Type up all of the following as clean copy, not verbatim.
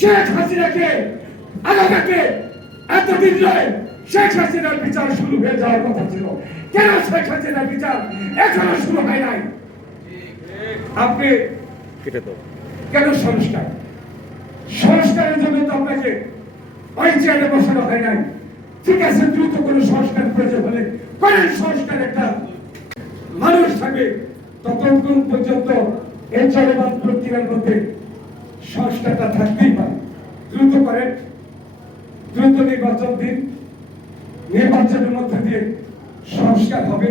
শেখ হাসিনাকে আগামীতে এতদিন ধরে শেখ হাসিনার বিচার শুরু হয়ে যাওয়ার কথা ছিল, কেন শেখ হাসিনার বিচার এখনো শুরু হয় নাই? আপনি কেন সংস্কারের জন্য তো আপনাকে ওই চেয়ারে বসানো হয় নাই। ঠিক আছে, দ্রুত কোনো সংস্কার প্রয়োজন হলে করেন সংস্কার, একটা মানুষ থাকে ততক্ষণ পর্যন্ত এই চলমান প্রক্রিয়ার মধ্যে সংস্কারটা থাকতেই পারে। দ্রুত করেন, দ্রুত নির্বাচন দিন, নির্বাচনের মধ্যে দিয়ে সংস্কার হবে,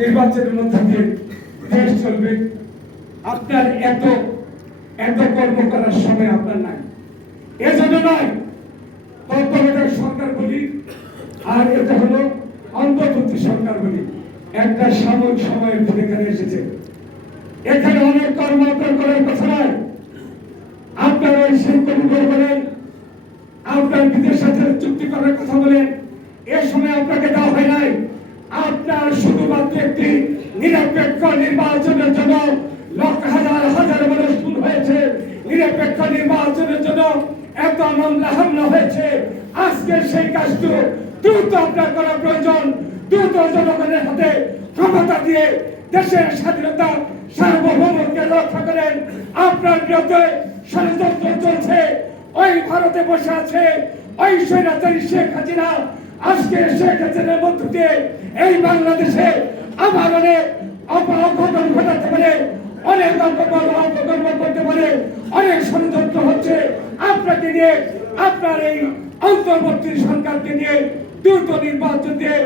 নির্বাচনের মধ্যে দিয়ে দেশ চলবে। আপনার এত কর্ম করার সময় আপনার নাই, এজন্য নয় তত্ত্বাবধায়ক সরকার বলি আর এটা হলো অন্তর্বর্তী সরকার বলি, একটা সাময়িক সময়ের ভিতরে এখানে এসেছে। এখানে অনেক কর্ম আপনার করার কথা নয়। আপনার ওই শিল্পী বলেন, আপনার বিদেশ সাথে চুক্তি করার কথা বলেন, এ সময় আপনাকে দেওয়া হয় নাই। আপনার শুধুমাত্র একটি নিরপেক্ষ নির্বাচনের জন্য লক্ষ হাজার হাজার মানুষ খুন হয়েছে, নিরপেক্ষ নির্বাচনের জন্য এত মামলা হামলা হয়েছে। আজকে সেই কাজটি দ্রুত আপনার করা প্রয়োজন। দ্রুত জনগণের হাতে ক্ষমতা দিয়ে দেশের স্বাধীনতা সার্বভৌমত্বকে রক্ষা করেন। আপনার বিরুদ্ধে ষড়যন্ত্র চলছে, ওই ভারতে বসে আছে ওই স্বৈরাচারী শেখ হাসিনা। আজকে শেখ হাসিনার মধ্য দিয়ে এই বাংলাদেশে আবার অনেক অঘটন ঘটাতে পারে, অনেক অপকর্ম করতে পারে, অনেক ষড়যন্ত্র হচ্ছে। আপনাকে নিয়ে, আপনার এই অন্তর্বর্তী সরকারকে নিয়ে দ্রুত নির্বাচন দিয়ে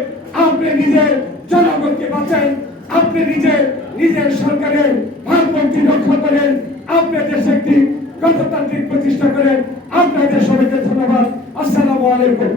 আপনি নিজে জনগণকে বাঁচান, আপনি নিজের সরকারের ভাবমূর্তি রক্ষা করেন, আপনি দেশে একটি গণতান্ত্রিক প্রতিষ্ঠা করেন। আপনাদের সবাইকে ধন্যবাদ। আসসালামু আলাইকুম।